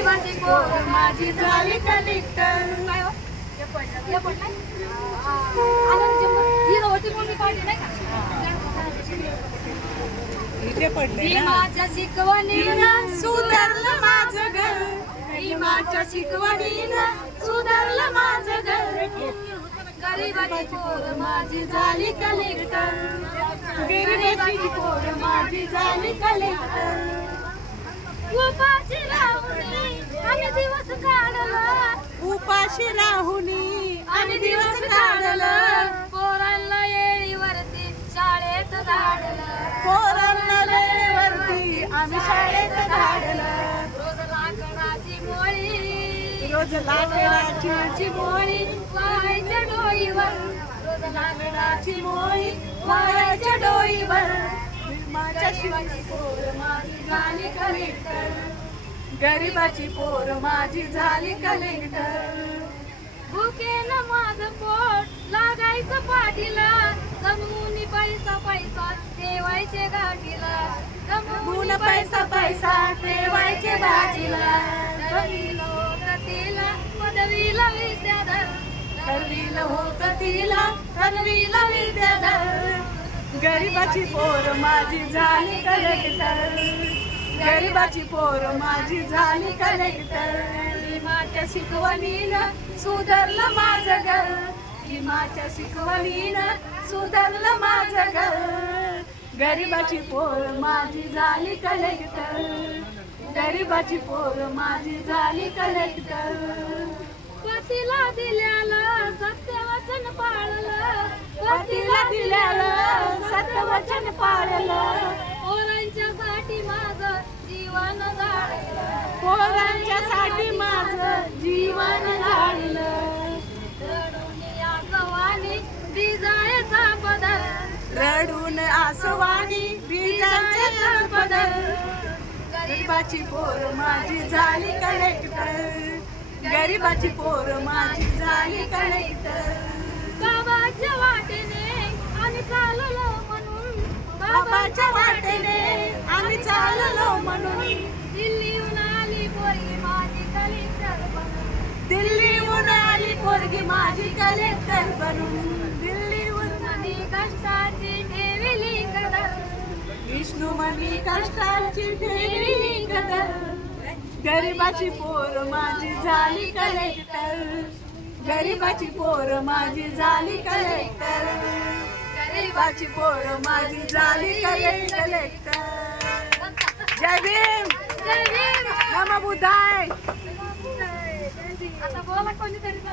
माझी झाली कलेक्टर हो? भीमाच्या शिकवणीनं सुधारलं माझं घर. भीमाच्या शिकवणीनं सुधारलं माझं घर. गरिबाची पोर माझी झाली कलेक्टर गरिबाची पोर माझी झाली कलेक्टर उपाशी राहुनी आम्ही दिवस काढला उपाशी राहुनी. आम्ही दिवस काढलं पोरांना येळीवरती शाळेत धाडलं. पोरांना वेळेवरती आम्ही शाळेत काढलं रोज लाकडाची मोळी. रोज लाकडाची मोळी वाहायच्या डोईवर. रोज लाकडाची मोळी वाळाच्या डोईवर. भीमाच्या गरिबाची पोर माझी झाली कलेक्टर गरिबाची पोर माझी झाली कलेक्टर लागायचं पाठीला जमून पैसा पैसा ठेवायचे गाठीला गुण पैसा पैसा बाजीला ठरविलं होतं तिला पदवीला विद्याधर ठरविलं होत तिला ठरविलं विद्याधर गरिबाची पोर माझी झाली कलेक्टर गरिबाची पोर माझी झाली कलेक्टर भीमाच्या शिकवणीनं सुधारलं माझं घर. भीमाच्या शिकवणीनं सुधारलं माझं घर. गरिबाची पोर माझी झाली कलेक्टर गरिबाची पोर माझी झाली कलेक्टर पतीला दिल्याला सत्यवचन पाळलं. पतीला दिल्यालं सत्यवचन पाळलं. पोरांच्यासाठी माझं जीवन जाळलं पोरांच्यासाठी माझं जीवन झालं बीजाचे पदर गरिबाची पोर माझी झाली कलेक्टर गरिबाची पोर माझी झाली कलेक्टर बाबाच्या वाटेने आम्ही चाललो म्हणून. बाबाच्या वाटेने आम्ही चाललो म्हणून. दिल्लीहून आली पोरी माझी कलेक्टर बनून. दिल्लीहून आली पोरगी माझी कलेक्टर बनून. विष्णू मनी कष्टाची ठेवी कदर. गरिबाची पोर माझी झाली कलेक्टर. गरिबाची पोर माझी झाली कलेक्टर. गरिबाची पोर माझी झाली कलेक्टर. जय भीम. जय भीम. नम बुद्धाय. आता बोला कोणीतरी.